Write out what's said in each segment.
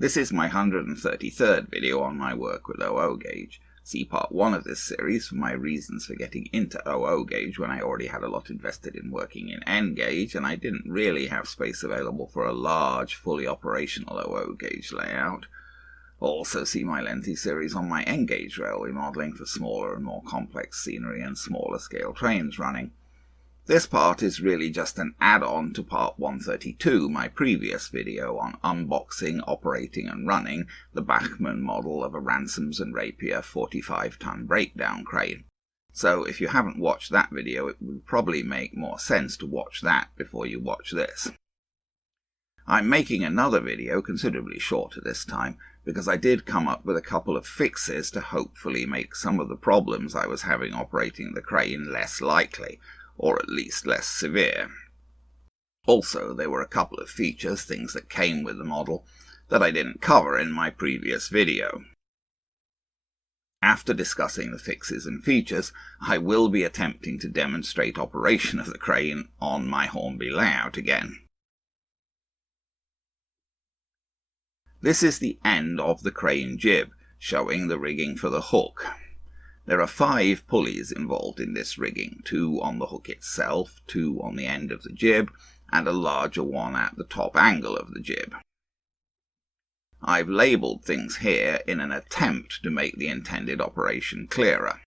This is my 133rd video on my work with OO gauge. See part 1 of this series for my reasons for getting into OO gauge when I already had a lot invested in working in N gauge and I didn't really have space available for a large, fully operational OO gauge layout. Also see my lengthy series on my N gauge railway modelling for smaller and more complex scenery and smaller scale trains running. This part is really just an add-on to part 132, my previous video on unboxing, operating and running the Bachmann model of a Ransoms and Rapier 45-ton breakdown crane. So if you haven't watched that video, it would probably make more sense to watch that before you watch this. I'm making another video, considerably shorter this time, because I did come up with a couple of fixes to hopefully make some of the problems I was having operating the crane less likely, or at least less severe. Also, there were a couple of features, things that came with the model, that I didn't cover in my previous video. After discussing the fixes and features, I will be attempting to demonstrate operation of the crane on my Hornby layout again. This is the end of the crane jib, showing the rigging for the hook. There are 5 pulleys involved in this rigging, 2 on the hook itself, 2 on the end of the jib, and a larger one at the top angle of the jib. I've labelled things here in an attempt to make the intended operation clearer.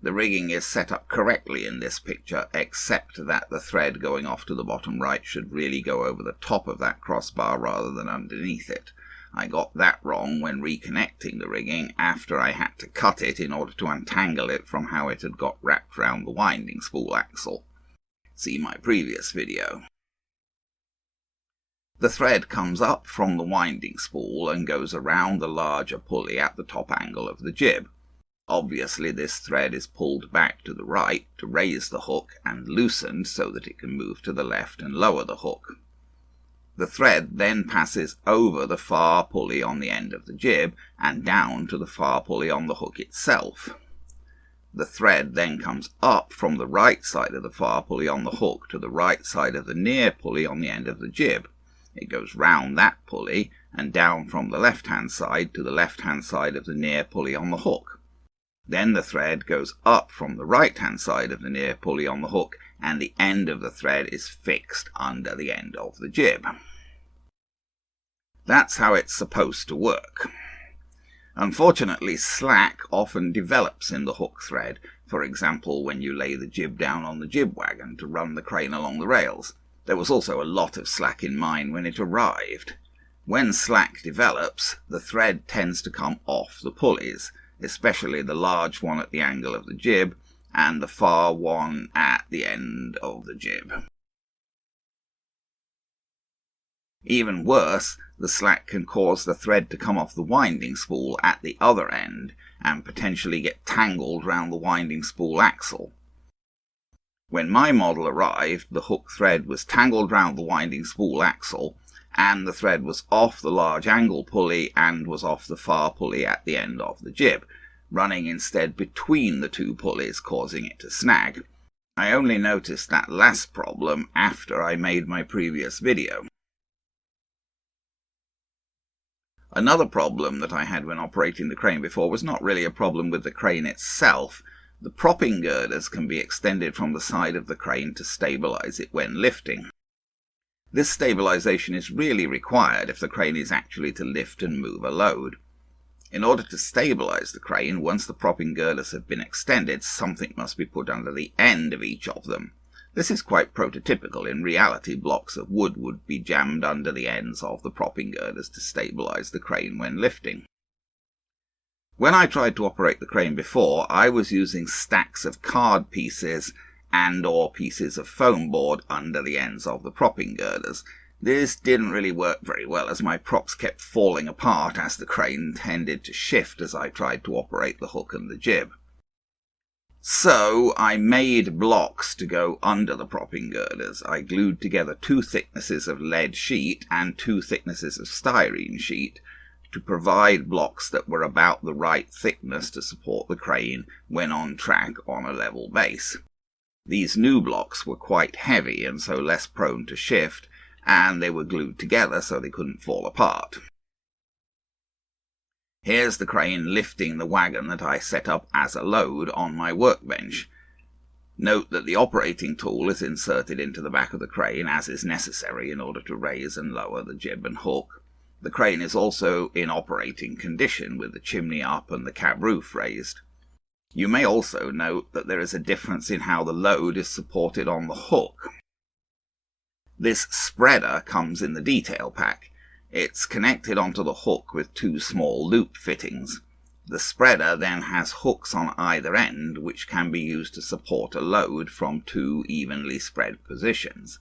The rigging is set up correctly in this picture, except that the thread going off to the bottom right should really go over the top of that crossbar rather than underneath it. I got that wrong when reconnecting the rigging after I had to cut it in order to untangle it from how it had got wrapped round the winding spool axle. See my previous video. The thread comes up from the winding spool and goes around the larger pulley at the top angle of the jib. Obviously this thread is pulled back to the right to raise the hook and loosened so that it can move to the left and lower the hook. The thread then passes over the far pulley on the end of the jib and down to the far pulley on the hook itself. The thread then comes up from the right side of the far pulley on the hook to the right side of the near pulley on the end of the jib. It goes round that pulley and down from the left-hand side to the left-hand side of the near pulley on the hook. Then the thread goes up from the right-hand side of the near pulley on the hook and the end of the thread is fixed under the end of the jib. That's how it's supposed to work. Unfortunately, slack often develops in the hook thread, for example when you lay the jib down on the jib wagon to run the crane along the rails. There was also a lot of slack in mine when it arrived. When slack develops, the thread tends to come off the pulleys, especially the large one at the angle of the jib and the far one at the end of the jib. Even worse, the slack can cause the thread to come off the winding spool at the other end and potentially get tangled round the winding spool axle. When my model arrived, the hook thread was tangled round the winding spool axle and the thread was off the large angle pulley and was off the far pulley at the end of the jib, running instead between the 2 pulleys, causing it to snag. I only noticed that last problem after I made my previous video. Another problem that I had when operating the crane before was not really a problem with the crane itself. The propping girders can be extended from the side of the crane to stabilize it when lifting. This stabilization is really required if the crane is actually to lift and move a load. In order to stabilize the crane, once the propping girders have been extended, something must be put under the end of each of them. This is quite prototypical. In reality, blocks of wood would be jammed under the ends of the propping girders to stabilize the crane when lifting. When I tried to operate the crane before, I was using stacks of card pieces and/or pieces of foam board under the ends of the propping girders. This didn't really work very well as my props kept falling apart as the crane tended to shift as I tried to operate the hook and the jib. So I made blocks to go under the propping girders. I glued together 2 thicknesses of lead sheet and 2 thicknesses of styrene sheet to provide blocks that were about the right thickness to support the crane when on track on a level base. These new blocks were quite heavy and so less prone to shift, and they were glued together so they couldn't fall apart. Here's the crane lifting the wagon that I set up as a load on my workbench. Note that the operating tool is inserted into the back of the crane as is necessary in order to raise and lower the jib and hook. The crane is also in operating condition with the chimney up and the cab roof raised. You may also note that there is a difference in how the load is supported on the hook. This spreader comes in the detail pack. It's connected onto the hook with two small loop fittings. The spreader then has hooks on either end which can be used to support a load from two evenly spread positions.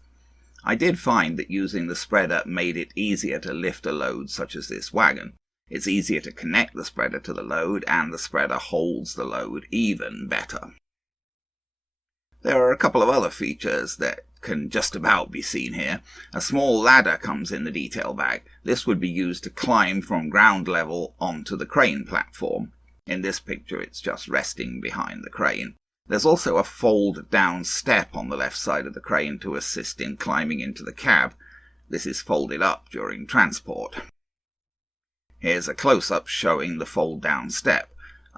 I did find that using the spreader made it easier to lift a load such as this wagon. It's easier to connect the spreader to the load, and the spreader holds the load even better. There are a couple of other features that can just about be seen here. A small ladder comes in the detail bag. This would be used to climb from ground level onto the crane platform. In this picture it's just resting behind the crane. There's also a fold-down step on the left side of the crane to assist in climbing into the cab. This is folded up during transport. Here's a close-up showing the fold-down step.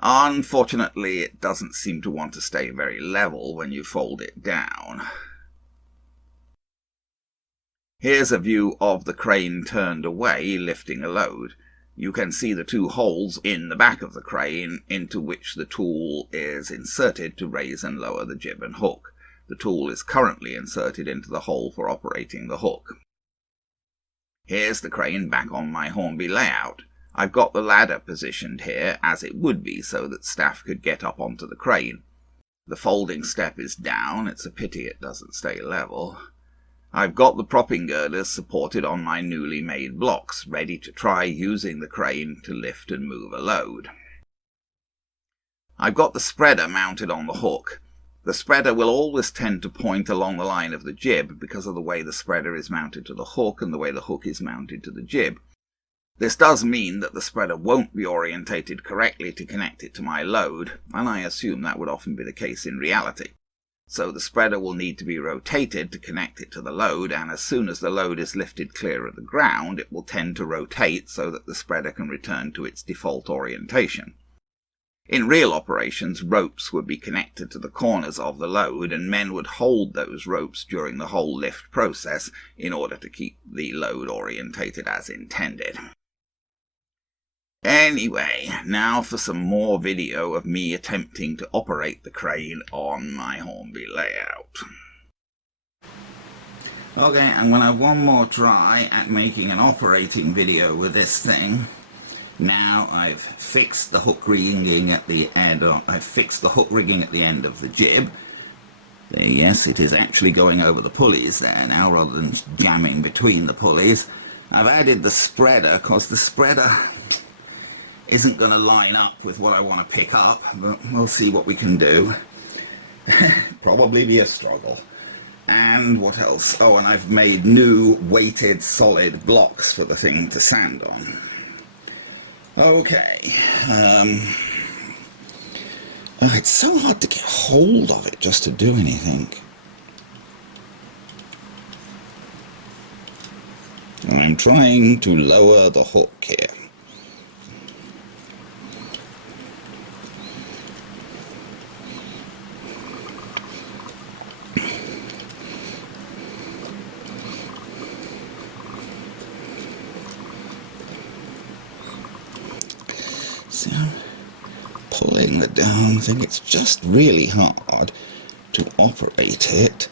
Unfortunately, it doesn't seem to want to stay very level when you fold it down. Here's a view of the crane turned away, lifting a load. You can see the two holes in the back of the crane into which the tool is inserted to raise and lower the jib and hook. The tool is currently inserted into the hole for operating the hook. Here's the crane back on my Hornby layout. I've got the ladder positioned here as it would be so that staff could get up onto the crane. The folding step is down. It's a pity it doesn't stay level. I've got the propping girders supported on my newly made blocks, ready to try using the crane to lift and move a load. I've got the spreader mounted on the hook. The spreader will always tend to point along the line of the jib because of the way the spreader is mounted to the hook and the way the hook is mounted to the jib. This does mean that the spreader won't be orientated correctly to connect it to my load, and I assume that would often be the case in reality. So the spreader will need to be rotated to connect it to the load, and as soon as the load is lifted clear of the ground, it will tend to rotate so that the spreader can return to its default orientation. In real operations, ropes would be connected to the corners of the load, and men would hold those ropes during the whole lift process in order to keep the load orientated as intended. Anyway, now for some more video of me attempting to operate the crane on my Hornby layout. Okay, I'm going to have one more try at making an operating video with this thing. Now I've fixed the hook rigging at the end. I've fixed the hook rigging at the end of the jib. Yes, it is actually going over the pulleys there now rather than jamming between the pulleys. I've added the spreader because the spreader isn't going to line up with what I want to pick up, but we'll see what we can do. Probably be a struggle. And what else? Oh, and I've made new weighted solid blocks for the thing to sand on. Okay. It's so hard to get hold of it just to do anything. And I'm trying to lower the hook here. So, pulling the down thing, it's just really hard to operate it.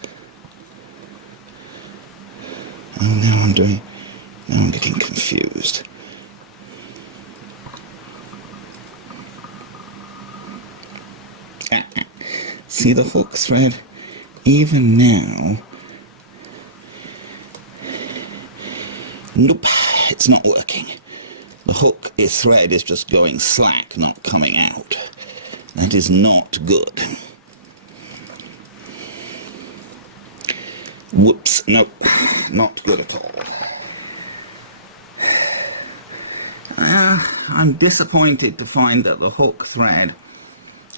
Oh, now I'm getting confused. See the hook thread? Even now, nope, it's not working. The hook thread is just going slack, not coming out. That is not good. Whoops, nope, not good at all. I'm disappointed to find that the hook thread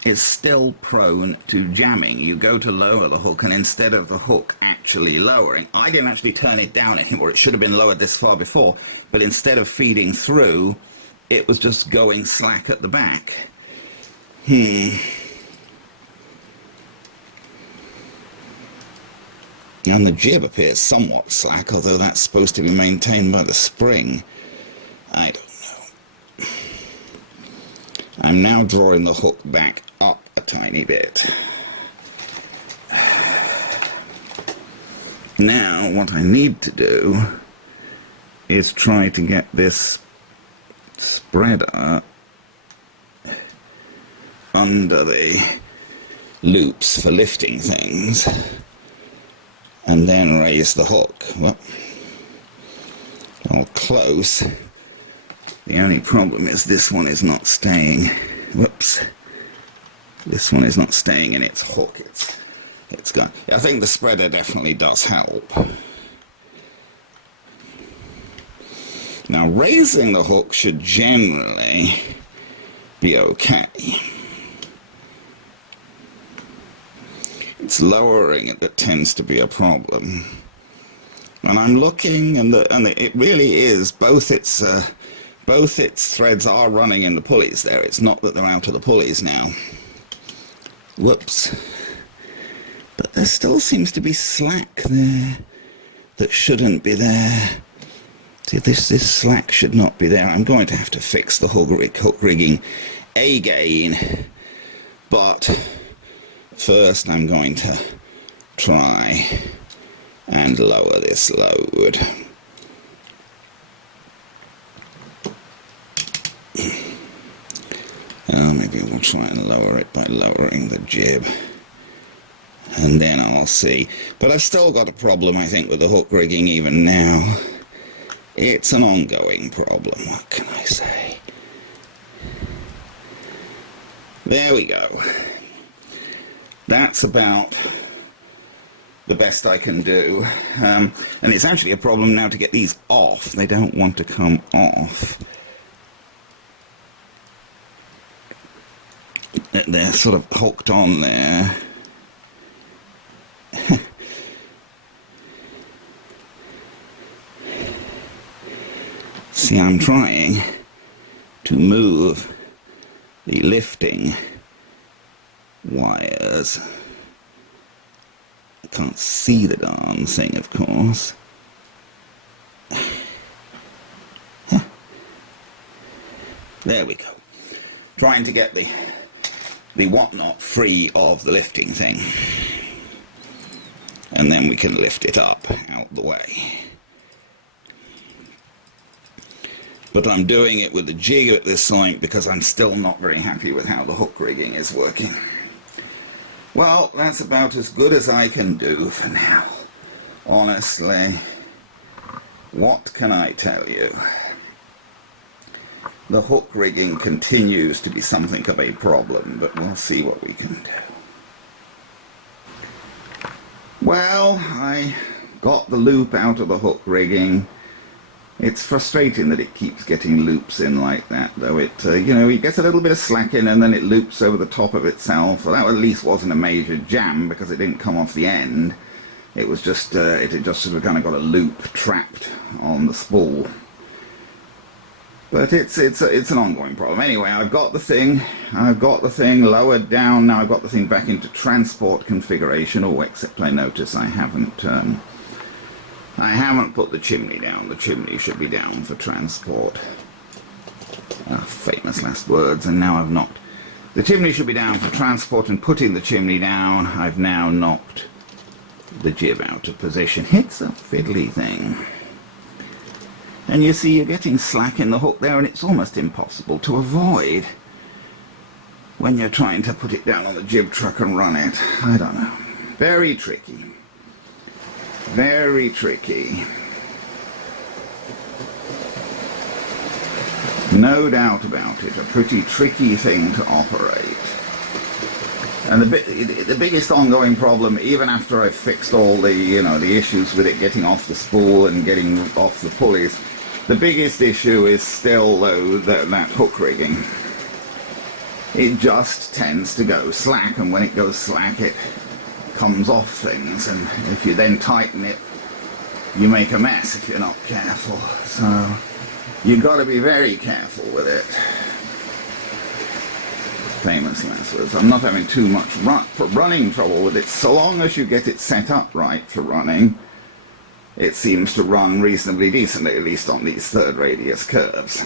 is still prone to jamming. You go to lower the hook, and instead of the hook actually lowering, I didn't actually turn it down anymore. It should have been lowered this far before, but instead of feeding through, it was just going slack at the back. And the jib appears somewhat slack, although that's supposed to be maintained by the spring. I don't know. I'm now drawing the hook back up a tiny bit. Now, what I need to do is try to get this spreader under the loops for lifting things, and then raise the hook. Well, all close. The only problem is this one is not staying. Whoops. This one is not staying in its hook. It's gone. I think the spreader definitely does help. Now, raising the hook should generally be okay. It's lowering it that tends to be a problem. And I'm looking, and it really is, both its threads are running in the pulleys there. It's not that they're out of the pulleys now. Whoops. But there still seems to be slack there that shouldn't be there. See, this slack should not be there. I'm going to have to fix the hook rigging again. But first I'm going to try and lower this load. Maybe we'll try and lower it by lowering the jib. And then I'll see. But I've still got a problem, I think, with the hook rigging even now. It's an ongoing problem, what can I say? There we go. That's about the best I can do. And it's actually a problem now to get these off. They don't want to come off. They're sort of hooked on there. See, I'm trying to move the lifting wires. I can't see the darn thing, of course. There we go. Trying to get the whatnot free of the lifting thing. And then we can lift it up out the way. But I'm doing it with the jig at this point because I'm still not very happy with how the hook rigging is working. Well, that's about as good as I can do for now. Honestly, what can I tell you? The hook rigging continues to be something of a problem, but we'll see what we can do. Well, I got the loop out of the hook rigging. It's frustrating that it keeps getting loops in like that, though. It, it gets a little bit of slack in and then it loops over the top of itself. Well, that at least wasn't a major jam because it didn't come off the end. It was just, it had just sort of kind of got a loop trapped on the spool. But it's an ongoing problem. Anyway, I've got the thing lowered down. Now I've got the thing back into transport configuration. Oh, except I notice I haven't put the chimney down. The chimney should be down for transport. Famous last words, and now I've knocked. The chimney should be down for transport, and putting the chimney down, I've now knocked the jib out of position. It's a fiddly thing. And you see you're getting slack in the hook there, and it's almost impossible to avoid when you're trying to put it down on the jib truck and run it. I don't know. Very tricky. Very tricky. No doubt about it. A pretty tricky thing to operate. And the biggest ongoing problem, even after I've fixed all the, the issues with it getting off the spool and getting off the pulleys, the biggest issue is still, though, that hook rigging. It just tends to go slack, and when it goes slack, it comes off things, and if you then tighten it, you make a mess if you're not careful. So You got to be very careful with it. Famous last words. I'm not having too much running trouble with it. So long as you get it set up right for running, it seems to run reasonably decently, at least on these third radius curves.